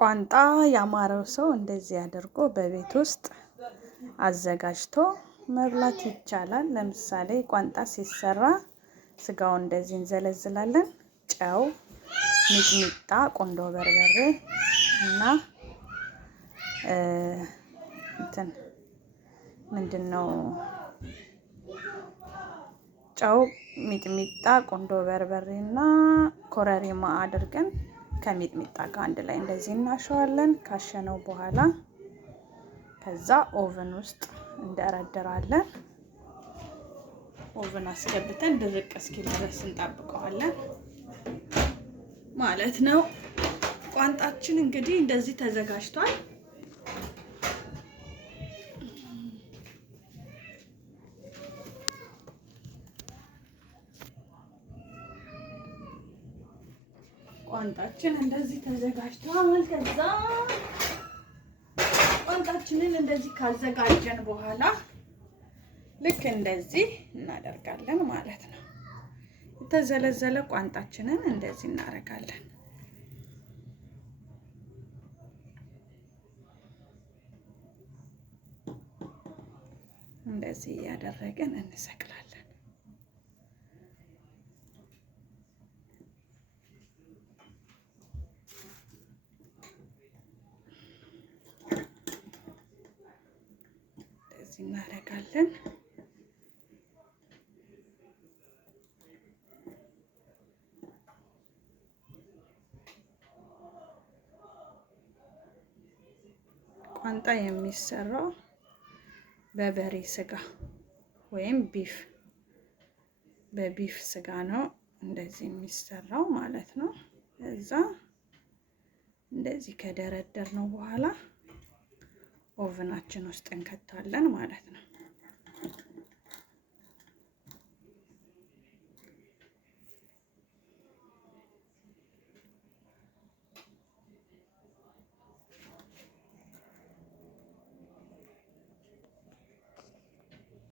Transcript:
ቋንጣ ያማረው ሰው እንደዚህ አድርጎ በቤት ውስጥ አዘጋጅቶ መብላት ይቻላል። ለምሳሌ ቋንጣ ሲሰራ ስጋውን እንደዚህ እንዘለዝላለን። ጨው፣ ሚጥሚጣ፣ ቁንዶ በርበሬ እና ምንድነው ጨው፣ ሚጥሚጣ፣ ቁንዶ በርበሬና ኮረሪማ አድርገን ከሚጥሚጣ ጋር አንድ ላይ እንደዚህ እናሸዋለን። ካሸነው በኋላ ከዛ ኦቨን ውስጥ እንደረደራለን። ኦቨን አስገብተን ድርቅ እስኪል ድረስ እንጠብቀዋለን ማለት ነው። ቋንጣችን እንግዲህ እንደዚህ ተዘጋጅቷል። ቋንጣችን እንደዚህ ተዘጋጅቷል። ከዛ ቋንጣችንን እንደዚህ ካዘጋጀን በኋላ ልክ እንደዚህ እናደርጋለን ማለት ነው። የተዘለዘለ ቋንጣችንን እንደዚህ እናደርጋለን። እንደዚህ ያደረገን እንሰቅላለን። እንደዚህ እናደርጋለን። ቋንጣ የሚሰራው በበሬ ስጋ ወይም በቢፍ ስጋ ነው እንደዚህ የሚሰራው ማለት ነው። እዛ እንደዚህ ከደረደር ነው በኋላ ኦቨናችን ውስጥ እንከታለን ማለት ነው።